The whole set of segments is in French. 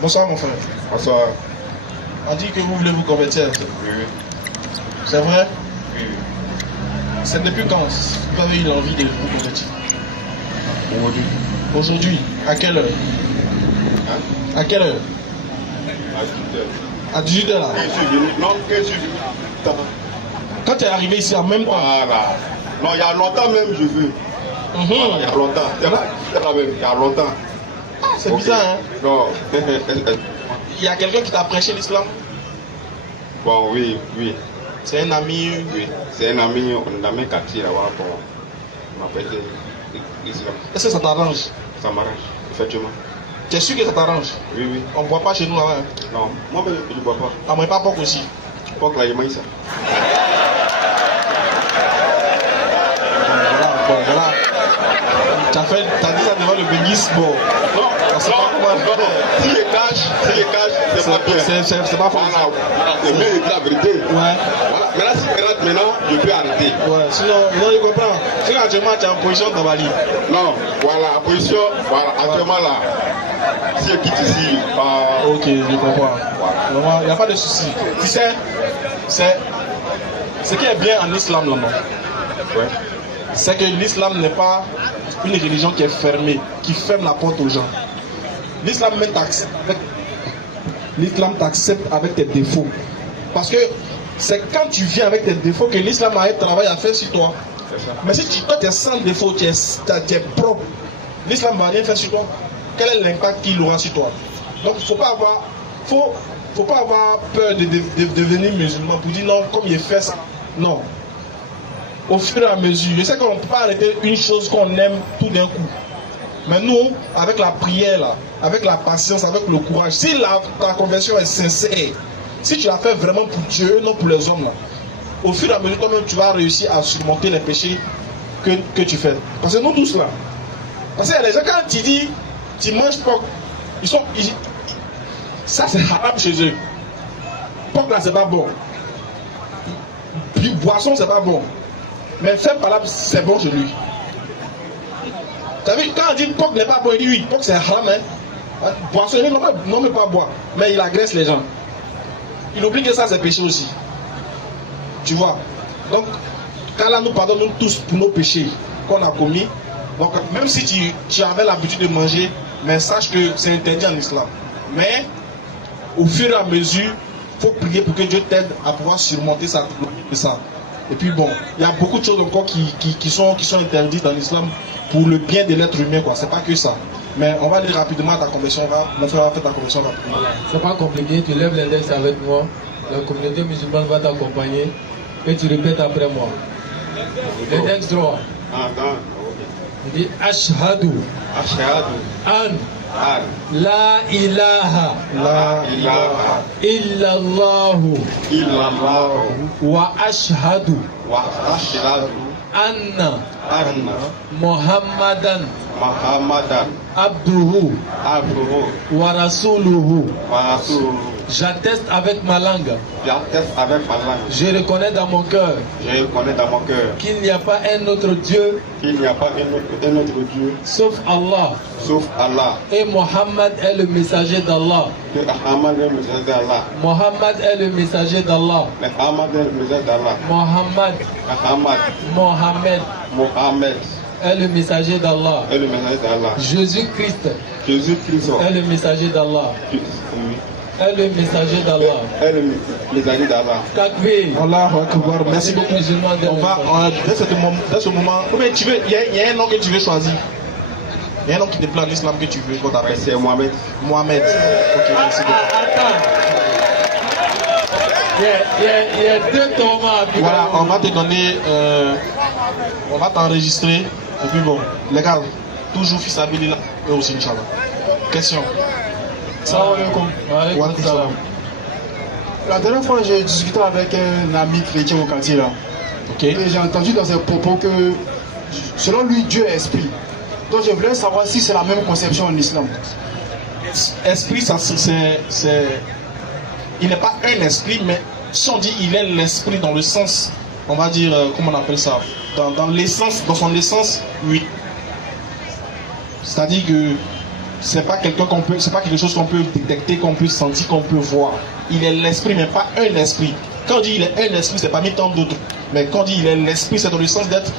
Bonsoir mon frère. Bonsoir. On dit que vous voulez vous convertir. Oui. C'est vrai? Oui. C'est depuis quand vous avez eu l'envie de vous convertir? Aujourd'hui. Aujourd'hui. À quelle heure? Hein? À quelle heure? À 18h. À 18h là. Je suis venu. Non, que je suis venu. Quand tu es arrivé ici en même temps. Voilà. Non, il y a longtemps même, je veux. Voilà, il y a longtemps. C'est là même, il y a longtemps. Ah, c'est bizarre, hein? Non. Il y a quelqu'un qui t'a prêché l'islam? Bon, oui, oui. C'est un ami? Oui. C'est un ami, on a mis quartier là-bas. On m'a prêté l'islam. Est-ce que ça t'arrange? Ça m'arrange, effectivement. Tu es sûr que ça t'arrange? Oui, oui. On ne boit pas chez nous là-bas? Non, moi je ne bois pas. On ne mange pas porc aussi? Porc là, il m'a dit ça. Voilà. Tu as dit ça devant le bénis, bon. Non, c'est pas comment. Si les caches, c'est pas bien. C'est pas faux. Voilà, c'est bien de dire la vérité. Ouais. Voilà. Maintenant, si tu rates maintenant, je peux arrêter. Ouais, sinon, je comprends. Sinon, actuellement, tu es en position de Bali. Non, voilà, en position, voilà, actuellement là. Si je quitte ici, ok, je comprends. Voilà. Il n'y a pas de souci. Tu sais, c'est ce qui est bien en islam là, non? Ouais. C'est que l'islam n'est pas une religion qui est fermée, qui ferme la porte aux gens. L'islam même t'accepte avec tes défauts. Parce que c'est quand tu viens avec tes défauts que l'islam a un travail à faire sur toi. Mais si toi tu es sans défaut, tu es propre, l'islam ne va rien faire sur toi. Quel est l'impact qu'il aura sur toi? Donc il ne faut pas avoir peur de devenir musulman pour dire non, comme il fait ça. Non. Au fur et à mesure, je sais qu'on ne peut pas arrêter une chose qu'on aime tout d'un coup. Mais nous, avec la prière, là, avec la patience, avec le courage, si ta conversion est sincère, si tu la fais vraiment pour Dieu, non pour les hommes, là, au fur et à mesure, toi-même, tu vas réussir à surmonter les péchés que tu fais. Parce que nous tous là, parce que les gens, quand tu dis, tu manges porc, ça c'est haram chez eux. Porc là, c'est pas bon. Boisson, c'est pas bon. Mais faire palabre, c'est bon chez lui. Tu as vu, quand on dit porc n'est pas bon, il dit oui, porc c'est haram, hein. Boisson, il non mais pas boire. Mais il agresse les gens. Il oublie que ça c'est péché aussi. Tu vois. Donc, quand là nous pardonnons tous pour nos péchés qu'on a commis, donc même si tu avais l'habitude de manger, mais sache que c'est interdit en islam. Mais, au fur et à mesure, il faut prier pour que Dieu t'aide à pouvoir surmonter ça. Et puis bon, il y a beaucoup de choses encore qui sont interdites dans l'islam pour le bien de l'être humain, quoi. C'est pas que ça. Mais on va aller rapidement à ta conversion. Mon frère va faire ta conversion rapidement. C'est pas compliqué, tu lèves l'index avec moi. La communauté musulmane va t'accompagner. Et tu répètes après moi. L'index droit. Il dit Ashhadu. An. La ilaha illallahu wa ashhadu anna Muhammadan abduhu wa rasuluhu. J'atteste avec ma langue. Je reconnais dans mon cœur qu'il n'y a pas un autre Dieu sauf Allah. Et Mohammed est le messager d'Allah. Mohammed est le messager d'Allah. Mohammed est le messager d'Allah. Jésus-Christ est le messager d'Allah. Est le messager d'Allah. Takbir. Allahu Akbar. Merci beaucoup. On va, dès ce moment, il y a un nom que tu veux choisir. Il y a un nom qui te plaît en islam que tu veux qu'on t'appelle. C'est Mohamed. Mohamed. Ok, merci beaucoup. Attends. Il y a deux tomates. Voilà, on va te donner, on va t'enregistrer. Et puis bon, les gars, toujours fils Abilila, eux aussi, Inch'Allah. Question. Salam alaikum. La dernière fois, j'ai discuté avec un ami chrétien au quartier là. Ok. Et j'ai entendu dans ses propos que, selon lui, Dieu est esprit. Donc je voulais savoir si c'est la même conception en islam. Esprit, ça c'est. Il n'est pas un esprit, mais si on dit il est l'esprit dans le sens, on va dire, comment on appelle ça, dans l'essence, dans son essence, oui. C'est-à-dire que c'est pas quelqu'un qu'on peut, c'est pas quelque chose qu'on peut détecter, qu'on peut sentir, qu'on peut voir. Il est l'esprit, mais pas un esprit. Quand on dit il est un esprit, c'est parmi tant d'autres. Mais quand on dit il est l'esprit, c'est dans le sens d'être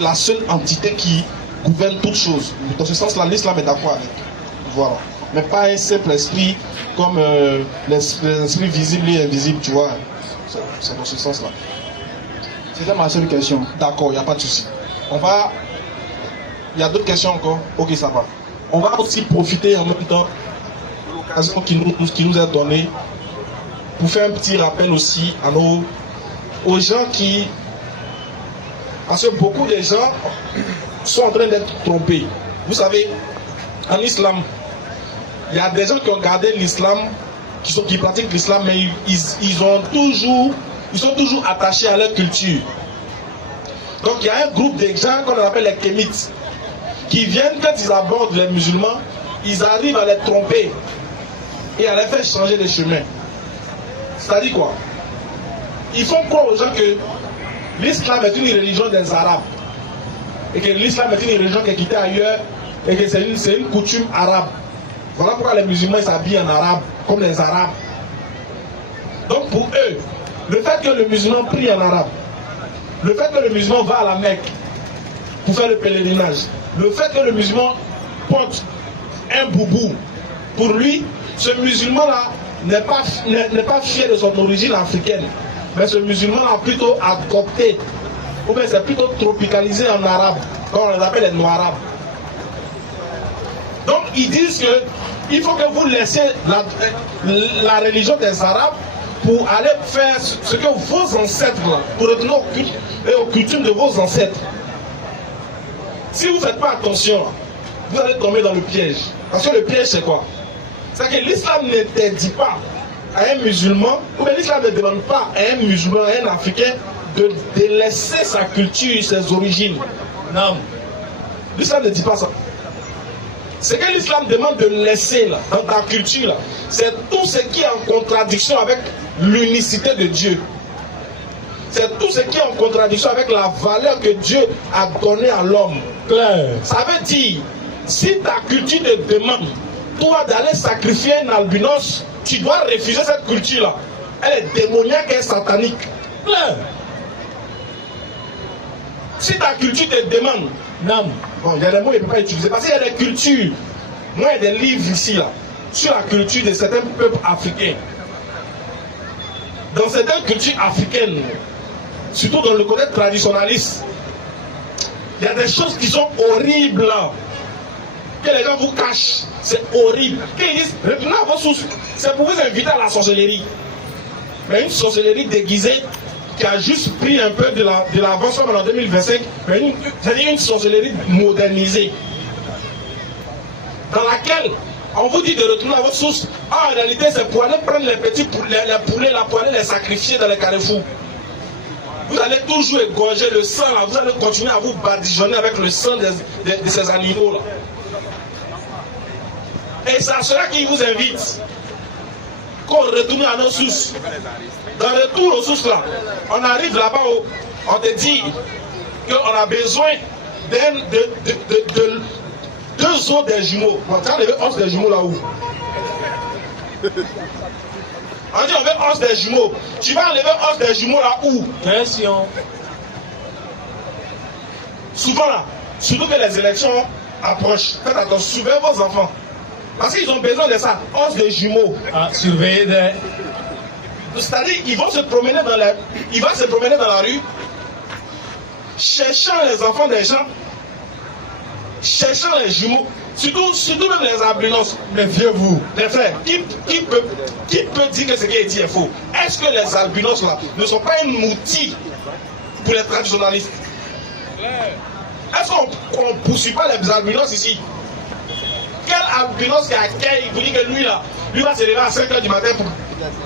la seule entité qui gouverne toutes choses. Dans ce sens-là, l'islam est d'accord avec. Voilà. Mais pas un simple esprit comme l'esprit visible et invisible, tu vois. C'est dans ce sens-là. C'était ma seule question. D'accord, il n'y a pas de souci. On va... Il y a d'autres questions encore? Ok, ça va. On va aussi profiter en même temps de l'occasion qui nous est donnée pour faire un petit rappel aussi aux gens qui... Parce que beaucoup de gens sont en train d'être trompés. Vous savez, en islam, il y a des gens qui ont gardé l'islam, qui pratiquent l'islam, mais ils sont toujours attachés à leur culture. Donc il y a un groupe de gens qu'on appelle les kémites, qui viennent, quand ils abordent les musulmans, ils arrivent à les tromper et à les faire changer de chemin. C'est-à-dire quoi? Ils font croire aux gens que l'islam est une religion des Arabes et que l'islam est une religion qui est quittée ailleurs et que c'est une coutume arabe. Voilà pourquoi les musulmans s'habillent en arabe, comme les Arabes. Donc pour eux, le fait que le musulman prie en arabe, le fait que le musulman va à la Mecque pour faire le pèlerinage, le fait que le musulman porte un boubou, pour lui, ce musulman-là n'est pas fier de son origine africaine, mais ce musulman a plutôt adopté, ou bien c'est plutôt tropicalisé en arabe, comme on les appelle les noirs-arabes. Donc ils disent que il faut que vous laissiez la religion des Arabes pour aller faire ce que vos ancêtres, pour retourner aux coutumes de vos ancêtres. Si vous ne faites pas attention, vous allez tomber dans le piège. Parce que le piège, c'est quoi? C'est que l'islam n'interdit pas à un musulman, ou bien l'islam ne demande pas à un musulman, à un africain, de délaisser sa culture, ses origines. Non. L'islam ne dit pas ça. Ce que l'islam demande de laisser là, dans ta culture, là, c'est tout ce qui est en contradiction avec l'unicité de Dieu. C'est tout ce qui est en contradiction avec la valeur que Dieu a donnée à l'homme. Ça veut dire, si ta culture te demande, toi, d'aller sacrifier un albinos, tu dois refuser cette culture-là. Elle est démoniaque et satanique. Si ta culture te demande, non, bon, il y a des mots qu'il ne peut pas utiliser, parce qu'il y a des cultures. Moi, il y a des livres ici, là, sur la culture de certains peuples africains. Dans certaines cultures africaines, surtout dans le côté traditionnaliste, il y a des choses qui sont horribles là, que les gens vous cachent. C'est horrible. Qu'ils disent, retournez à vos sources. C'est pour vous inviter à la sorcellerie. Mais une sorcellerie déguisée qui a juste pris un peu de l'avance en 2025, mais c'est-à-dire une sorcellerie modernisée, dans laquelle on vous dit de retourner à votre source. Ah, en réalité, c'est pour aller prendre les petits poulets, pour aller les sacrifier dans les carrefours. Vous allez toujours égorger le sang, là. Vous allez continuer à vous badigeonner avec le sang de ces animaux-là. Et c'est à cela qu'ils vous invitent. Qu'on retourne à nos sources. Dans le retour aux sources là, on arrive là-bas, on te dit qu'on a besoin de deux os des jumeaux. Tu as levé os des jumeaux là-haut. On dit on veut os des jumeaux. Tu vas enlever os des jumeaux là où? Question. Souvent là, surtout que les élections approchent, faites attention, surveillez vos enfants. Parce qu'ils ont besoin de ça, os des jumeaux. Ah, surveillez des... C'est-à-dire, ils vont se promener dans la rue, cherchant les enfants des gens, cherchant les jumeaux, surtout même les albinos. Méfiez-vous. Les frères, qui peut dire que ce qui est dit est faux? Est-ce que les albinos là ne sont pas un outil pour les traditionnalistes? Est-ce qu'on ne poursuit pas les albinos ici? Quel albinos qui accueille, vous dit que lui va se lever à 5 h du matin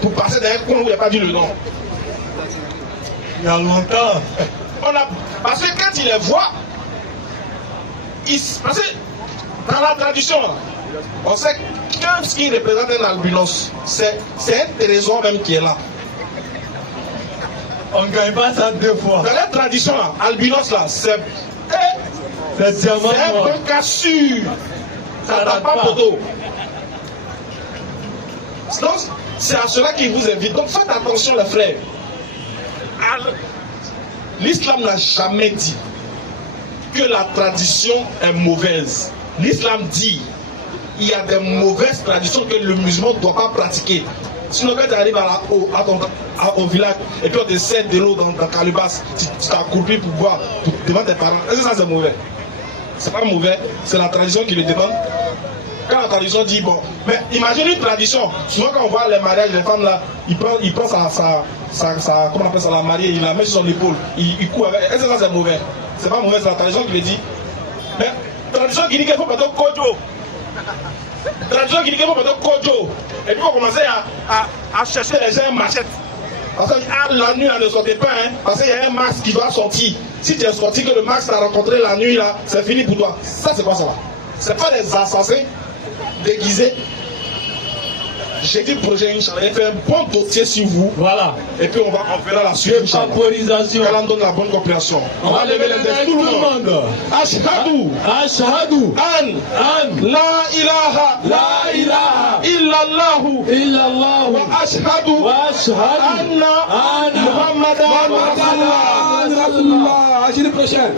pour passer dans un coin où il n'y a pas dit le nom? Il y a longtemps. Parce que quand il les voit, parce que dans la tradition, on sait que ce qui représente un albinos, c'est un trésor même qui est là. On ne gagne pas ça deux fois. Dans la tradition, albinos là, c'est un bon cas sûr. Ça tape pas poteau. Donc, c'est à cela qu'il vous invite. Donc faites attention les frères. L'islam n'a jamais dit que la tradition est mauvaise. L'islam dit il y a des mauvaises traditions que le musulman ne doit pas pratiquer. Sinon quand tu arrives au village et puis on te sert de l'eau dans ta calebasse, tu t'accroupis pour boire devant tes parents. Est-ce que ça c'est mauvais? C'est pas mauvais, c'est la tradition qui le demande. Quand la tradition dit bon, mais imagine une tradition. Souvent quand on voit les mariages, les femmes là, ils prennent comment on appelle ça, la mariée, il la met sur son épaule, il court avec. Est-ce que ça c'est mauvais? C'est pas mauvais, c'est la tradition qui le dit. Mais tradition qui dit qu'il faut pas de kojo. Tradition qui dit qu'il faut pas de kojo. Et puis on commençait à chercher les gens machette. Parce que la nuit là, ne sortez pas, hein, parce qu'il y a un max qui doit sortir. Si tu es sorti que le max t'a rencontré la nuit là, c'est fini pour toi. Ça c'est quoi ça là? C'est pas des assassins déguisés. J'ai dit projet Inch'Allah, il fait un bon dossier sur vous. Voilà. Et puis on verra la suite. Vaporisation. Qu'elle en donne la bonne compréhension. On va lever les mains tout le monde. Ashhadu. Ashhadu. An. La ilaha. Illallahu. Wa ashhadu. Anna. Muhammadan Rasulullah. À la prochaine.